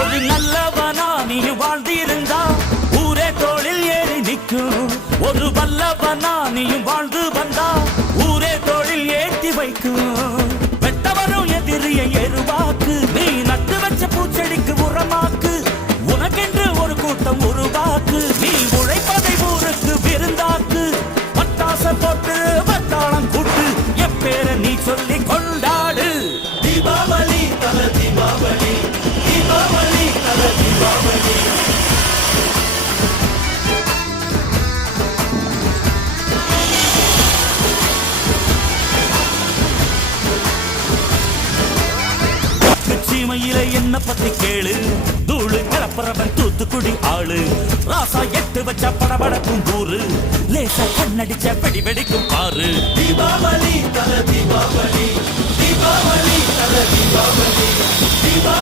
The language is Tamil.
ஒரு நல்லவனா நீ வாழ்ந்திருந்தா ஊரே தோளில் ஏறி நிற்கும். ஒரு வல்லவனா நீயும் வாழ்ந்து வந்தா ஊரே தோளில் ஏற்றி வைக்கும். வெட்டவரும் எதிரியை எருவாக்கு, நீ நட்டு வச்ச பூச்செடிக்கு உரமாக்கு. உனக்கென்று ஒரு கூட்டம் உருவாக்கு, நீ உழைப்பதை ஊருக்கு விருந்தாக்கு. பட்டாச போட்டு வட்டாளம் கூட்டு, எப்பேர நீ சொல்லி கொண்டாடு. தீபாவளி தல தீபாவளி, தீபாவளி தல தீபாவளி. சீமையில என்ன பத்தி கேளு, தூளு கிளப்புறவன் தூத்துக்குடி ஆளு. ராசா எட்டு வச்ச படபடக்கும் கூறு, லேசா கண்ணடிச்ச வெடி வெடிக்கும் பாரு. தீபாவளி தல தீபாவளி, தீபாவளி தல தீபாவளி.